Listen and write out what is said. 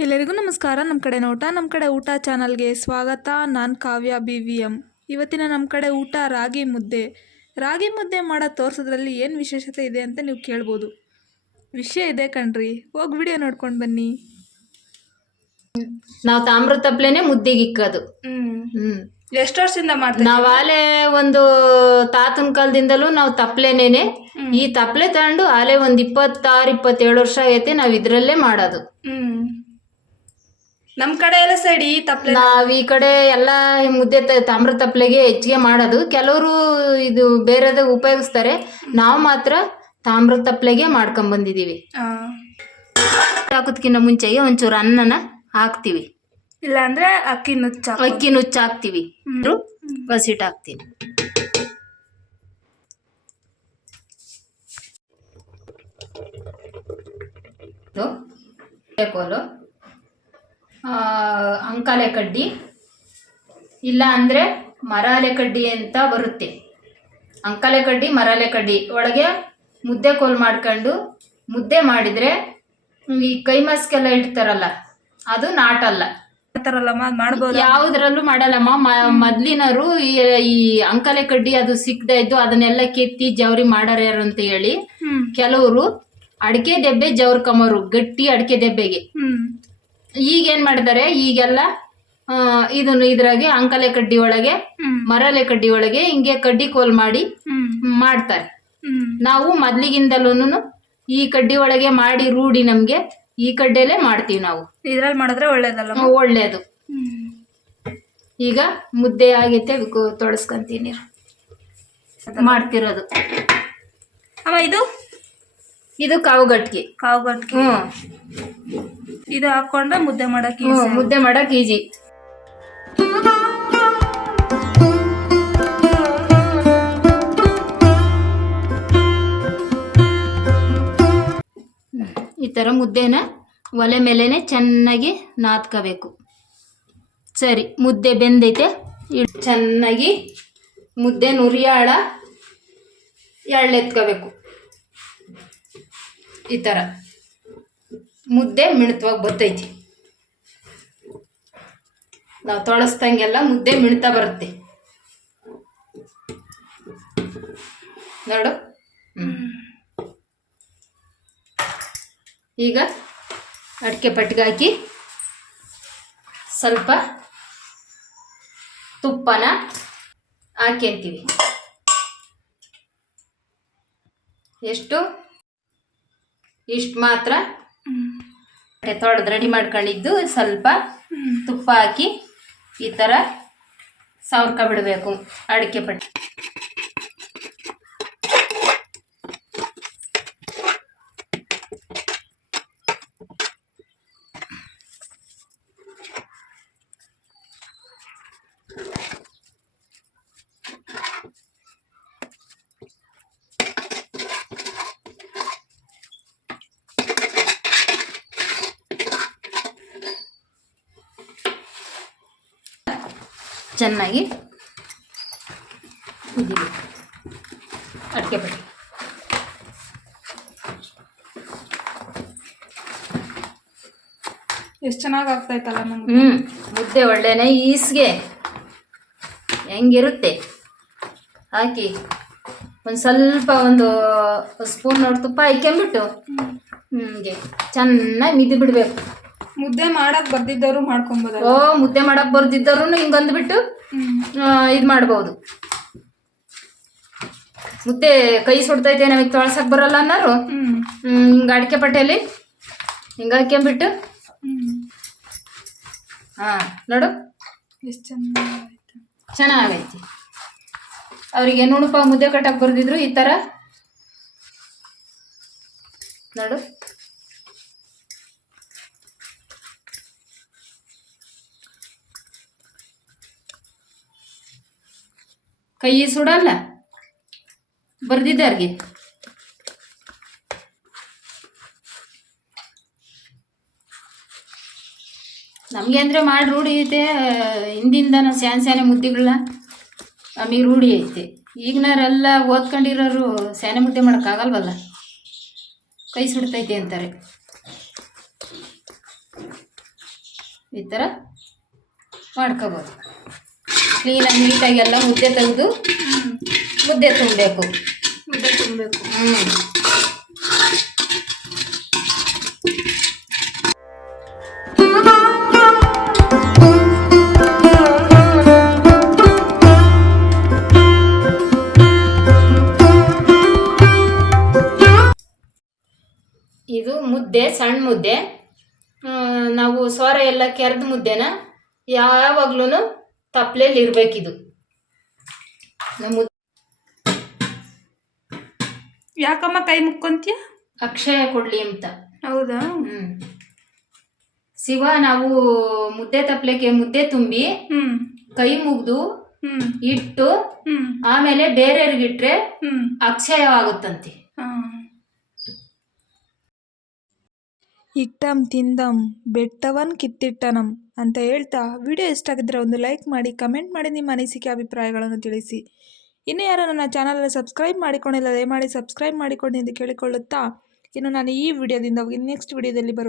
ಎಲ್ಲರಿಗೂ ನಮಸ್ಕಾರ. ನಮ್ಮ ಕಡೆ ನೋಟ ನಮ್ಮ ಕಡೆ ಊಟ ಚಾನಲ್ಗೆ ಸ್ವಾಗತ. ನಾನು ಕಾವ್ಯ ಬಿ ವಿ ಎಂ ಇವತ್ತಿನ ನಮ್ಮ ಕಡೆ ಊಟ ರಾಗಿ ಮುದ್ದೆ. ರಾಗಿ ಮುದ್ದೆ ಮಾಡೋ ತೋರಿಸೋದ್ರಲ್ಲಿ ಏನು ವಿಶೇಷತೆ ಇದೆ ಅಂತ ನೀವು ಕೇಳ್ಬೋದು. ವಿಷಯ ಇದೆ ಕಣ್ರಿ. ಹೋಗಿ ವಿಡಿಯೋ ನೋಡ್ಕೊಂಡು ಬನ್ನಿ. ನಾವು ತಾಮ್ರ ತಪ್ಲೆನೆ ಮುದ್ದೆಗೆ ಇಕ್ಕೋದು. ಹ್ಮ್. ಎಷ್ಟು ವರ್ಷದಿಂದ ಮಾಡ್ತೀವಿ ನಾವು ಆಲೆ ಒಂದು ತಾತನ ಕಾಲದಿಂದಲೂ ನಾವು ತಪ್ಲೆನೇನೆ. ಈ ತಪ್ಲೆ ತಗೊಂಡು ಆಲೆ ಒಂದು ಇಪ್ಪತ್ತಾರು ಇಪ್ಪತ್ತೇಳು ವರ್ಷ ಆಗೈತೆ ನಾವು ಇದರಲ್ಲೇ ಮಾಡೋದು. ಹ್ಮ್. ನಮ್ಮ ಕಡೆ ಎಲ್ಲ ಸೈಡ್ ಈ ತಪ್ಪಲೆ ನಾವ್ ಈ ಕಡೆ ಎಲ್ಲ ಮುದ್ದೆ ತ- ತಾಮ್ರ ತಪ್ಪಲೆಗೆ ಹೆಚ್ಚಿಗೆ ಮಾಡೋದು. ಕೆಲವರು ಇದು ಬೇರೆದ ಉಪಯೋಗಿಸ್ತಾರೆ. ನಾವು ಮಾತ್ರ ತಾಮ್ರ ತಪ್ಪಲೆಗೆ ಮಾಡ್ಕೊಂಡ್ ಬಂದಿದೀವಿ ಹಾಕೋದ್ಕಿಂತ ಮುಂಚೆಗೆ ಒಂಚೂರು ಅನ್ನನ ಹಾಕ್ತಿವಿ. ಇಲ್ಲ ಅಂದ್ರೆ ಅಕ್ಕಿ ನುಚ್ಚ ಅಕ್ಕಿ ನುಚ್ಚ ಹಾಕ್ತಿವಿ. ಬಸಿಟ್ ಹಾಕ್ತೀನಿ ಇದು ಕೋಲು ಅಂಕಾಲೆ ಕಡ್ಡಿ. ಇಲ್ಲ ಅಂದರೆ ಮರಾಲೆ ಕಡ್ಡಿ ಅಂತ ಬರುತ್ತೆ. ಅಂಕಾಲೆ ಕಡ್ಡಿ ಮರಾಲೆ ಕಡ್ಡಿ. ಒಳಗೆ ಮುದ್ದೆ ಕೋಲ್ ಮಾಡ್ಕೊಂಡು ಮುದ್ದೆ ಮಾಡಿದರೆ ಈ ಕೈ ಮಾಸ್ಕೆಲ್ಲ ಇಡ್ತಾರಲ್ಲ ಅದು ನಾಟಲ್ಲ. ಯಾವ್ದ್ರಲ್ಲೂ ಅದ್ ಮಾಡ್ಬೋದು? ಯಾವುದ್ರಲ್ಲೂ ಮಾಡಲ್ಲಮ್ಮ. ಮೊದ್ಲಿನರು ಮೊದ್ಲಿನವರು ಈ ಅಂಕಲೆ ಕಡ್ಡಿ ಅದು ಸಿಕ್ಕದೆ ಇದ್ದು ಅದನ್ನೆಲ್ಲ ಕೆತ್ತಿ ಜವರಿ ಯಾರು ಅಂತ ಹೇಳಿ ಕೆಲವರು ಅಡಿಕೆ ದೆಬ್ಬೆ ಜವರ್ ಕಮರು ಗಟ್ಟಿ ಅಡಿಕೆ ದೆಬ್ಬೆಗೆ. ಹ್ಮ್ ಈಗ ಏನ್ ಮಾಡಿದ್ದಾರೆ? ಈಗೆಲ್ಲ ಇದನ್ನು ಇದ್ರಾಗೆ ಅಂಕಲೆ ಕಡ್ಡಿ ಒಳಗೆ ಮರಲೆ ಕಡ್ಡಿ ಒಳಗೆ ಹಿಂಗೆ ಕಡ್ಡಿ ಕೋಲ್ ಮಾಡಿ ಮಾಡ್ತಾರೆ. ನಾವು ಮೊದ್ಲಿಗಿಂದಲೂ ಈ ಕಡ್ಡಿ ಒಳಗೆ ಮಾಡಿ ರೂಢಿ ನಮ್ಗೆ ಈ ಕಡ್ಡೆಲೆ ಮಾಡ್ತೀವಿ ನಾವು. ಇದ್ರಲ್ಲಿ ಮಾಡಿದ್ರೆ ಒಳ್ಳೇದಲ್ಲ ಒಳ್ಳೇದು. ಈಗ ಮುದ್ದೆ ಆಗೈತೆ ತೊಡಸ್ಕಂತೀನಿ. ತೊಳಸ್ಕೊಂತೀನಿ ಮಾಡ್ತಿರೋದು. ಅವ ಇದು? ಇದು ಕಾವುಗಟ್ಗೆ. ಕಾವು ಹ್ಮ್. ಹ್ಞೂ ಇದು ಹಾಕೊಂಡ್ರೆ ಮುದ್ದೆ ಮಾಡಕ್ ಮುದ್ದೆ ಮಾಡಕ್ ಈಜಿ ಈ ಥರ ಮುದ್ದೆನ ಒಲೆ ಮೇಲೆನೆ ಚೆನ್ನಾಗಿ ನಾದ್ಕೋಬೇಕು. ಸರಿ, ಮುದ್ದೆ ಬೆಂದೈತೆ. ಚೆನ್ನಾಗಿ ಮುದ್ದೆ ನುರಿಯಾಳ ಎಳ್ಳೆತ್ಕೋಬೇಕು. ಈ ಥರ ಮುದ್ದೆ ಮಿಣ್ತವಾಗಿ ಬರ್ತೈತಿ. ನಾವು ತೊಳಸ್ದಂಗೆಲ್ಲ ಮುದ್ದೆ ಮಿಣ್ತಾ ಬರುತ್ತೆ. ನೋಡು. ಈಗ ಅಡಿಕೆ ಪಟ್ಟಿಗೆ ಹಾಕಿ ಸ್ವಲ್ಪ ತುಪ್ಪನ ಹಾಕ್ಯಂತೀವಿ. ಎಷ್ಟು? ಇಷ್ಟು ಮಾತ್ರ ತೊಳೆದು ರೆಡಿ ಮಾಡ್ಕೊಂಡಿದ್ದು ಸ್ವಲ್ಪ ತುಪ್ಪ ಹಾಕಿ ಈ ಥರ ಸವರ್ಕ ಬಿಡಬೇಕು ಅಡಿಕೆ ಪಟ್ಟಿ. ಚೆನ್ನಾಗಿ ಅಡಿಕೆ ಪಟ್ಟಿ ಎಷ್ಟು ಚೆನ್ನಾಗಿ ಆಗ್ತೈತಲ್ಲ ನಮ್ಗೆ ಹ್ಞೂ ಮುದ್ದೆ ಒಳ್ಳೆನೆ ಈಸ್ಗೆ. ಹೆಂಗಿರುತ್ತೆ? ಹಾಕಿ. ಒಂದು ಸ್ವಲ್ಪ ಒಂದು ಸ್ಪೂನ್ ನೋಡಿ ತುಪ್ಪ ಹಾಕ್ಕೊಂಬಿಟ್ಟು ಹಂಗೆ ಚೆನ್ನಾಗಿ ಮಿದಿ ಬಿಡಬೇಕು ಮುದ್ದೆ ಮಾಡಕ್ ಬರ್ದಿದ್ದವರು ಮಾಡ್ಕೊಬೋದು ಓ ಮುದ್ದೆ ಮಾಡಕ್ ಬರ್ದಿದ್ದವ್ರು ಹಿಂಗಂದ್ಬಿಟ್ಟು ಇದು ಮಾಡ್ಬೋದು. ಮುದ್ದೆ ಕೈ ಸುಡ್ತೈತೆ ನಮಗೆ ತೊಳ್ಸಕ್ ಬರಲ್ಲ ಅನ್ನೋರು? ಹ್ಮ್. ಹಿಂಗೆ ಅಡಿಕೆ ಪಟ್ಟೆಯಲ್ಲಿ ಹಿಂಗೆ ಹಾಕ್ಯಂಬಿಟ್ಟು. ಹಾಂ ನೋಡು. ಎಷ್ಟು ಚೆನ್ನಾಗಿ ಚೆನ್ನಾಗೈತಿ. ಅವರಿಗೆ ನುಣುಪ ಮುದ್ದೆ ಕಟ್ಟಕ್ಕೆ ಬರ್ದಿದ್ರು ಈ ಥರ ನೋಡು. ಕೈ ಸುಡಲ್ಲ? ಬರ್ದಿದ್ದಾರ್ಗೆ? ನಮಗೆ ಅಂದರೆ ಮಾಡಿ ರೂಢಿ ಐತೆ ಹಿಂದಿಂದನ ಸ್ಯಾನ್ ಸ್ಯಾನೆ ಮುದ್ದೆಗಳನ್ನ ನಮಗೆ ರೂಢಿ ಐತೆ. ಈಗಿನವರೆಲ್ಲ ಓದ್ಕೊಂಡಿರೋರು ಸ್ಯಾನೆ ಮುದ್ದೆ ಮಾಡೋಕ್ಕಾಗಲ್ವಲ್ಲ? ಕೈ ಸುಡ್ತೈತೆ ಅಂತಾರೆ. ಈ ಥರ ಮಾಡ್ಕೋಬೋದು. ಕ್ಲೀನಾಗಿ ನೀಟಾಗಿ ಎಲ್ಲ ಮುದ್ದೆ ತೆಗೆದು ಮುದ್ದೆ ತುಂಬಬೇಕು. ಮುದ್ದೆ ತುಂಬಬೇಕು. ಹ್ಞೂ ಇದು ಮುದ್ದೆ ಸಣ್ಣ ಮುದ್ದೆ. ನಾವು ಸೋರೆ ಎಲ್ಲ ಕೆರೆದ ಮುದ್ದೆನ ಯಾವಾಗ್ಲೂ ತಪ್ಪಲೆಯಲ್ಲಿ ಇರಬೇಕಿದು ನಮ್ಮ ಯಾಕಮ್ಮ ಕೈ ಮುಕ್ಕೊಂತೀಯ? ಅಕ್ಷಯ ಕೊಡ್ಲಿ ಅಂತ. ಹೌದಾ? ಹ್ಮ್. ಶಿವ ನಾವು ಮುದ್ದೆ ತಪ್ಲೆಗೆ ಮುದ್ದೆ ತುಂಬಿ ಹ್ಮ್. ಕೈ ಮುಗ್ದು ಹ್ಮ್. ಇಟ್ಟು ಹ್ಮ್. ಆಮೇಲೆ ಬೇರೆಯವ್ರಿಗಿಟ್ರೆ ಹ್ಮ್. ಅಕ್ಷಯವಾಗುತ್ತಂತೆ. ಇಟ್ಟಂ ತಿಂದಂ ಬೆಟ್ಟವನ್ ಕಿತ್ತಿಟ್ಟನಂ ಅಂತ ಹೇಳ್ತಾ ವಿಡಿಯೋ ಇಷ್ಟ ಆಗಿದ್ರೆ ಒಂದು ಲೈಕ್ ಮಾಡಿ, ಕಮೆಂಟ್ ಮಾಡಿ ನಿಮ್ಮ ಅನಿಸಿಕೆ, ಅಭಿಪ್ರಾಯಗಳನ್ನು ತಿಳಿಸಿ. ಇನ್ನು ಯಾರು ನನ್ನ ಚಾನಲನ್ನು ಸಬ್ಸ್ಕ್ರೈಬ್ ಮಾಡಿಕೊಂಡಿಲ್ಲ, ದಯಮಾಡಿ ಸಬ್ಸ್ಕ್ರೈಬ್ ಮಾಡಿಕೊಂಡು ಎಂದು ಕೇಳಿಕೊಳ್ಳುತ್ತಾ ಇನ್ನು ನಾನು ಈ ವಿಡಿಯೋದಿಂದ ನೆಕ್ಸ್ಟ್ ವಿಡಿಯೋದಲ್ಲಿ ಬರುವ